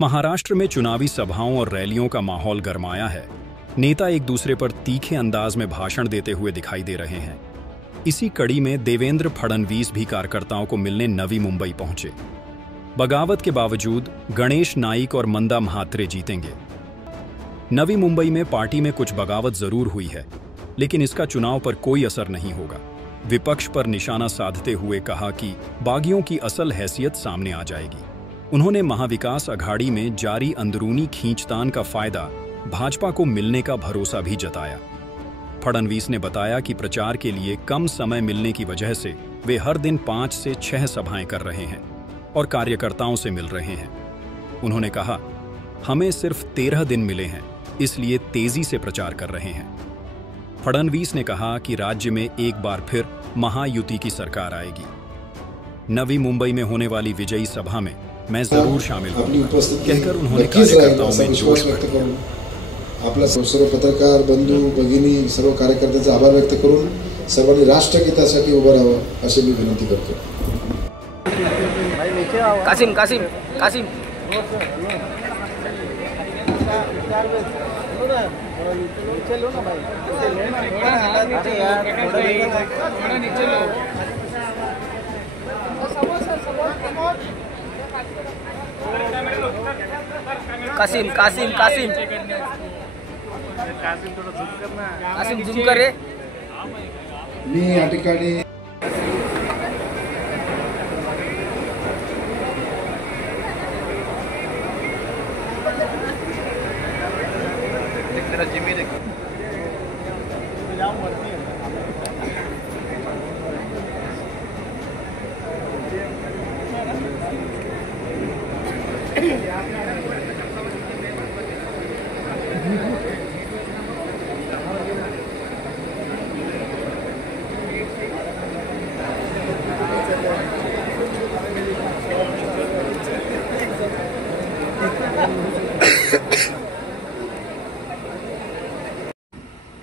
महाराष्ट्र में चुनावी सभाओं और रैलियों का माहौल गरमाया है। नेता एक दूसरे पर तीखे अंदाज में भाषण देते हुए दिखाई दे रहे हैं। इसी कड़ी में देवेंद्र फडणवीस भी कार्यकर्ताओं को मिलने नवी मुंबई पहुंचे। बगावत के बावजूद गणेश नाइक और मंदा म्हात्रे जीतेंगे। नवी मुंबई में पार्टी में कुछ बगावत जरूर हुई है, लेकिन इसका चुनाव पर कोई असर नहीं होगा। विपक्ष पर निशाना साधते हुए कहा कि बागियों की असल हैसियत सामने आ जाएगी। उन्होंने महाविकास अघाड़ी में जारी अंदरूनी खींचतान का फायदा भाजपा को मिलने का भरोसा भी जताया। फडणवीस ने बताया कि प्रचार के लिए कम समय मिलने की वजह से वे हर दिन 5 से 6 सभाएं कर रहे हैं और कार्यकर्ताओं से मिल रहे हैं। उन्होंने कहा, हमें सिर्फ 13 दिन मिले हैं, इसलिए तेजी से प्रचार कर रहे हैं। फडणवीस ने कहा कि राज्य में एक बार फिर महायुति की सरकार आएगी। नवी मुंबई में होने वाली विजयी सभा में मैं जरूर शामिल हूँ, कहकर उन्होंने कार्यकर्ताओं में जोश व्यक्त किया। आपला सर्व पत्रकार बंधू भगिनी सर्व कार्यकर्त्यांचा आभार व्यक्त करून सर्वांनी राष्ट्रगीतासाठी उभं राहावं अशी मी विनंती करतो। कासिम कासिम कासिम कासिम कासिम कासिम कासिम झूम कर रे। मी या ठिकाणी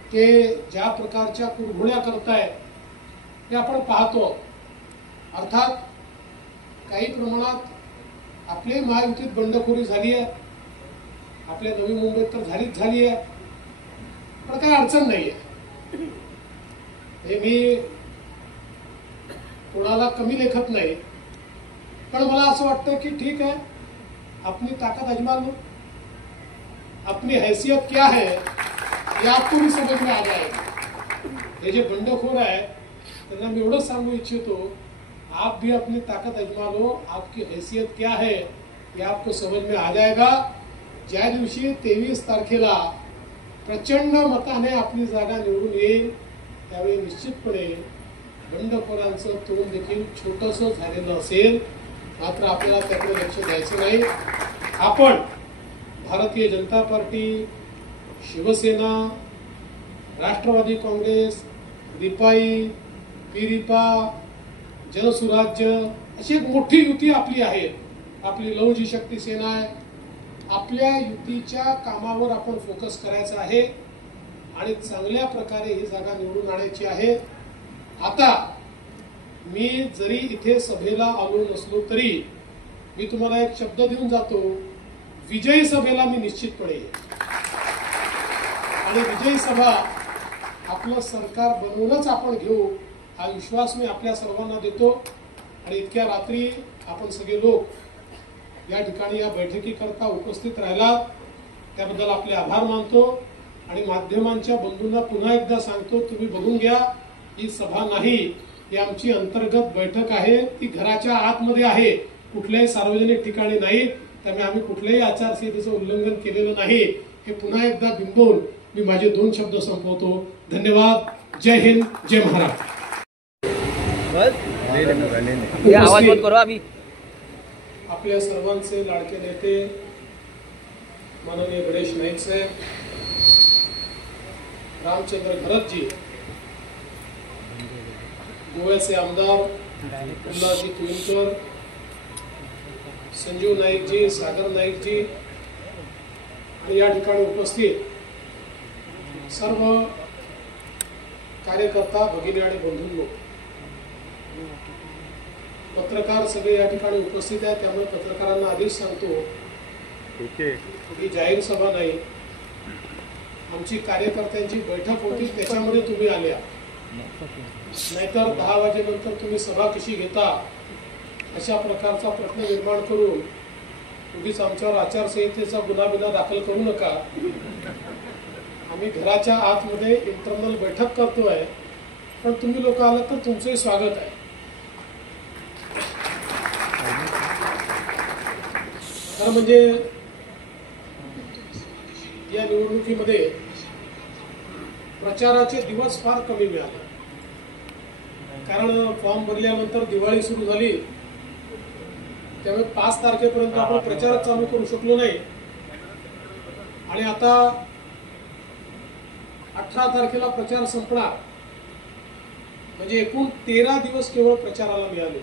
ते ज्या प्रकारच्या कुरघोड्या करताय ते आपण पाहतो। अर्थात काही प्रमाणात आपले महायुतीत बंडखोरी झाली आहे, आपल्या नवी मुंबईत तर झाली आहे, पण काही अडचण नाही आहे। हे मी कोणाला कमी लेखत नाही, पण मला असं वाटतं की ठीक है, अपनी ताकत आजमा लो, अपनी हैसियत क्या है ये आपको भी समझ में आ जाएगा। ये जो बंडखोर है त्यांना मी एवढं सांगू इच्छितो, आप भी अपनी ताकत आजमा लो, आपकी हैसियत क्या है ये आपको समझ में आ जाएगा। ज्या दिवशी 23 तारखेला प्रचंड मताने आपली जागा निवडून येईल त्यावेळी निश्चितपणे बंडखोरांचं तोंड देखील छोटंसं झालेलं असेल। मात्र आपल्याला त्याकडे लक्ष द्यायचं नाही। आपण भारतीय जनता पार्टी, शिवसेना, राष्ट्रवादी काँग्रेस, रिपाई, पिरिपा, जनसुराज्य अशी एक मोठी युती आपली आहे। आपली लवजी शक्ती सेना आहे। आपल्या युतीच्या कामावर आपण फोकस करायचा आहे आणि चांगल्या प्रकारे ही जागा निवडून आणायची आहे। आता मी जरी इथे सभेला आलो नसलो तरी मी तुम्हाला एक शब्द देऊन जातो, विजयी सभेला मी निश्चितपणे येईन आणि विजयी सभा आपलं सरकार बनवूनच आपण घेऊ हा विश्वास मी आपल्या सर्वांना देतो। आणि इतक्या रात्री आपण सगळे लोक या ठिकाणी या बैठकीकरता उपस्थित राहिलात त्याबद्दल आपले आभार मानतो आणि माध्यमांच्या बंधूंना पुन्हा एकदा सांगतो, तुम्ही बघून घ्या, ही सभा नाही, ही आमची अंतर्गत बैठक आहे। ती घराच्या आतमध्ये आहे, कुठल्याही सार्वजनिक ठिकाणी नाही। त्यामुळे आम्ही कुठल्याही आचारसंहितेचं उल्लंघन केलेलं नाही हे पुन्हा एकदा बिंबवून मी माझे 2 शब्द संपवतो। धन्यवाद। जय हिंद, जय महाराष्ट्र। आवाज मत करो अभी। आपल्या सर्वांचे लाडके नेते माननीय गणेश नाईक साहेब, रामचंद्र घरतजी, गोव्याचे आमदार उल्लाजी तुळीकर, संजीव नाईकजी, सागर नाईकजी आणि या ठिकाणी उपस्थित सर्व कार्यकर्ता भगिनी आणि बंधूंनो, पत्रकार सगळे या ठिकाणी उपस्थित आहेत। त्यामुळे पत्रकारांना आधीच सांगतो ही जाहीर सभा नाही, आमची कार्यकर्त्यांची बैठक होती, त्याच्यामध्ये तुम्ही आल्या. नाहीतर 10 वाजेनंतर तुम्ही सभा कशी घेता अशा प्रकारचा प्रश्न निर्माण करून उगीच आमच्यावर आचारसंहितेचा गुन्हा दाखल करू नका. आम्ही घराच्या आतमध्ये इंटरनल बैठक करतोय, पण तुम्ही लोक आलात तर तुमचंही स्वागत आहे. खरं म्हणजे या निवडणुकीमध्ये प्रचाराचे दिवस फार कमी मिळाले, कारण फॉर्म भरल्यानंतर दिवाळी सुरू झाली, त्यामुळे 5 तारखेपर्यंत आपण प्रचार चालू करू शकलो नाही. आणि आता 18 तारखेला प्रचार संपणार, म्हणजे एकूण 13 दिवस केवळ प्रचाराला मिळाले.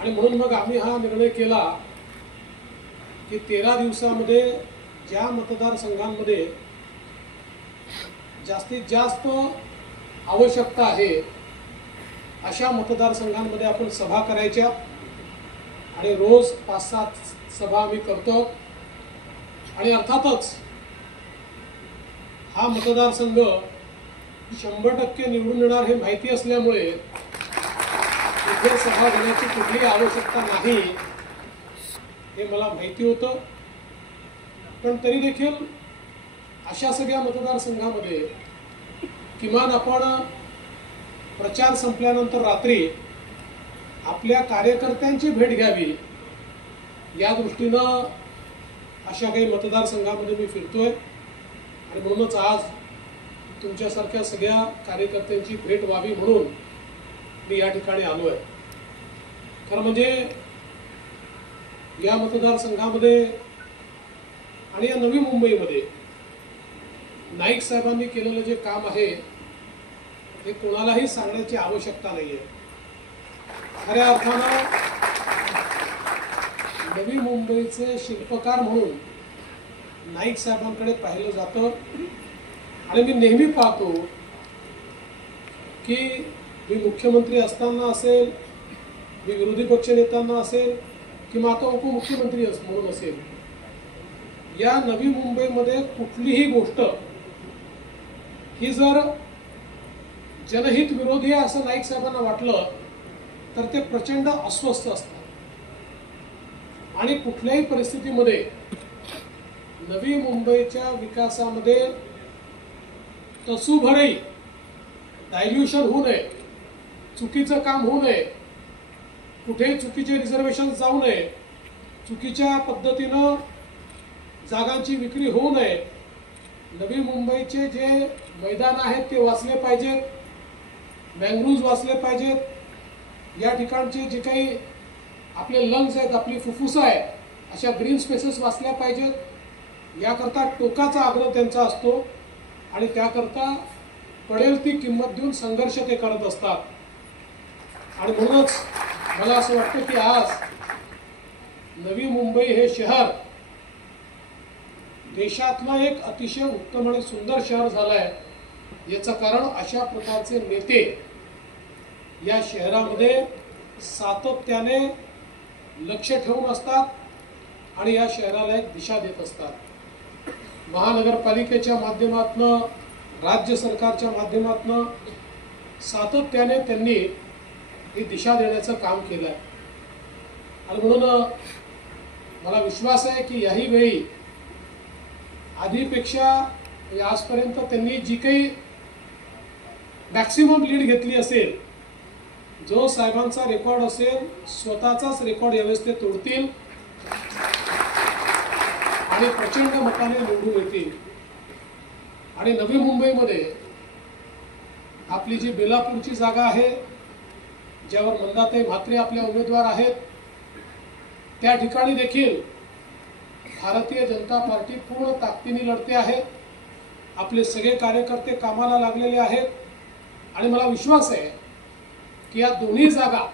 आणि म्हणून मग आम्ही हा निर्णय केला की 13 दिवसामध्ये ज्या मतदारसंघांमध्ये जास्तीत जास्त आवश्यकता आहे अशा मतदारसंघांमध्ये आपण सभा करायच्या. आणि रोज 5-7 सभा आम्ही करतो. आणि अर्थातच हा मतदारसंघ 100% निवडून येणार हे माहिती असल्यामुळे इथे सभा घेण्याची कुठलीही आवश्यकता नाही हे मला माहिती होतं. पण तरी देखील अशा सगळ्या मतदारसंघामध्ये किमान आपण प्रचार संपल्यानंतर रात्री आपल्या कार्यकर्त्यांची भेट घ्यावी या दृष्टीनं अशा काही मतदारसंघामध्ये मी फिरतोय. आणि म्हणूनच आज तुमच्यासारख्या सगळ्या कार्यकर्त्यांची भेट व्हावी म्हणून मी या ठिकाणी आलोय. खरं म्हणजे या मतदारसंघामध्ये आणि या नवी मुंबईमध्ये नाईक साहेबांनी केलेलं जे काम आहे ते कोणालाही सांगण्याची आवश्यकता नाहीये. खऱ्या अर्थानं नवी मुंबईचे शिल्पकार म्हणून नाईक साहेबांकडे पाहिलं जातं. आणि मी नेहमी पाहतो की मी मुख्यमंत्री असताना असेल, मी विरोधी पक्ष नेत्यांना असेल किंवा आता उपमुख्यमंत्री म्हणून असेल, या नवी मुंबईमध्ये कुठलीही गोष्ट ही जर जनहित विरोधी आहे असं नाईक साहेबांना वाटलं तर ते प्रचंड अस्वस्थ असतात. आणि कुठल्याही परिस्थितीमध्ये नवी मुंबईच्या विकासामध्ये तसूभरही डायल्युशन होऊ नये, चुकीचं काम होऊ नये, कुठेही चुकीचे रिझर्वेशन जाऊ नये, चुकीच्या पद्धतीनं जागांची विक्री होऊ नये. नवी मुंबईचे जे मैदान आहेत ते वाचले पाहिजेत, मँग्रोव्ज वाचले पाहिजेत. या ठिकाणचे जे काही आपले लंग्स आहेत, आपली फुफ्फुसं आहे, अशा ग्रीन स्पेसेस वाचल्या पाहिजेत. याकरता टोकाचा आग्रह त्यांचा असतो आणि त्याकरता पडेल ती किंमत देऊन संघर्ष ते करत असतात. आणि म्हणूनच मला असं वाटतं की आज नवी मुंबई हे शहर देशातलं एक अतिशय उत्तम आणि सुंदर शहर झालं आहे. याचं कारण अशा प्रकारचे नेते या शहरामध्ये सातत्याने लक्ष ठेवून असतात आणि या शहराला एक दिशा देत असतात. महानगरपालिकेच्या माध्यमातून, राज्य सरकारच्या माध्यमातून सातत्याने त्यांनी ही दिशा देण्याचं काम केलं आहे. आणि म्हणून मला विश्वास आहे की याही वेळी आधीपेक्षा आजपर्यंत त्यांनी जी काही मॅक्सिमम लीड घेतली असेल, जो साहेबांचा रेकॉर्ड असेल, स्वतःचाच रेकॉर्ड यावेळेस ते तोडतील आणि प्रचंड मताने निवडून येतील. आणि नवी मुंबईमध्ये आपली जी बेलापूरची जागा आहे, ज्यावर मंदाताई म्हात्रे आपल्या उमेदवार आहेत, त्या ठिकाणी देखील भारतीय जनता पार्टी पूर्ण ताकदीने लढते आहे. आपले सगळे कार्यकर्ते कामाला लागलेले आहेत आणि मला विश्वास आहे की या दोन्ही जागा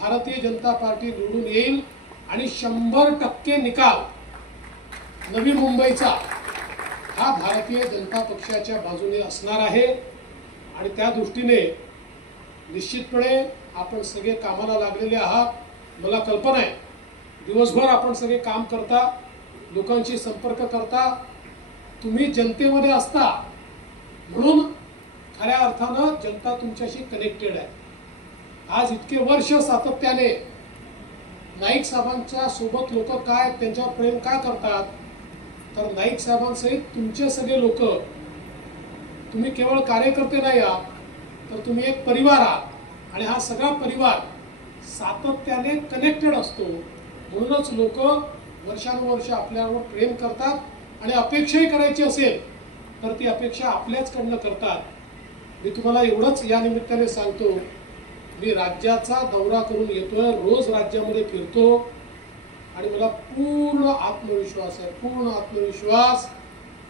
भारतीय जनता पार्टी निवडून येईल आणि 100% निकाल नवी मुंबईचा हा भारतीय जनता पक्षाच्या बाजूने असणार आहे. आणि त्या दृष्टीने निश्चितपणे आपण सगळे कामाला लागलेले आहात. मला कल्पना आहे दिवसभर आपण सगळे काम करता, लोकांशी संपर्क करता, तुम्ही जनतेमध्ये असता, म्हणून खऱ्या अर्थानं जनता तुमच्याशी कनेक्टेड आहे. आज इतके वर्ष सातत्याने नाईक साहेबांच्या सोबत लोक काय त्यांच्यावर प्रेम का करतात, तर नाईक साहेबांसहित तुमचे सगळे लोक, तुम्ही केवळ कार्यकर्ते नाही आहात, तर तुम्ही एक परिवार आहात आणि हा सगळा परिवार सातत्याने कनेक्टेड असतो. म्हणूनच लोक वर्षानुवर्ष आपल्यावर प्रेम करतात आणि अपेक्षाही करायची असेल तर ती अपेक्षा आपल्याचकडनं करतात. मी तुम्हाला एवढंच या निमित्ताने सांगतो, मी राज्याचा दौरा करून येतोय, रोज राज्यामध्ये फिरतो आणि मला पूर्ण आत्मविश्वास आहे, पूर्ण आत्मविश्वास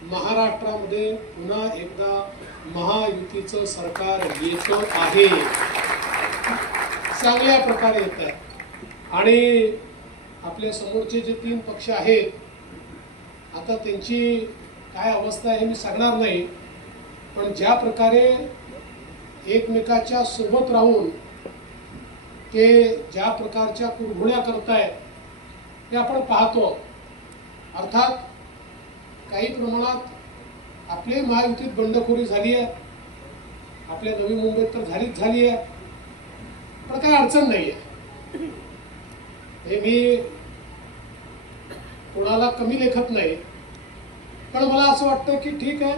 महाराष्ट्रामध्ये पुन्हा एकदा महायुतीचं सरकार येतं आहे, चांगल्या प्रकारे येत आहे. आणि आपल्या समोरचे जे 3 पक्ष आहेत, आता त्यांची काय अवस्था आहे मी सांगणार नाही, पण ज्या प्रकारे एकमेकाच्या सोबत राहून ते ज्या प्रकारच्या कुरघोड्या करतायत ते आपण पाहतो. अर्थात काही प्रमाणात आपले महायुतीत बंडखोरी झाली आहे, आपल्या नवी मुंबईत तर झाली आहे, पण काही अडचण नाही आहे. हे मी कोणाला कमी लेखत नाही, पण मला असं वाटतं की ठीक आहे,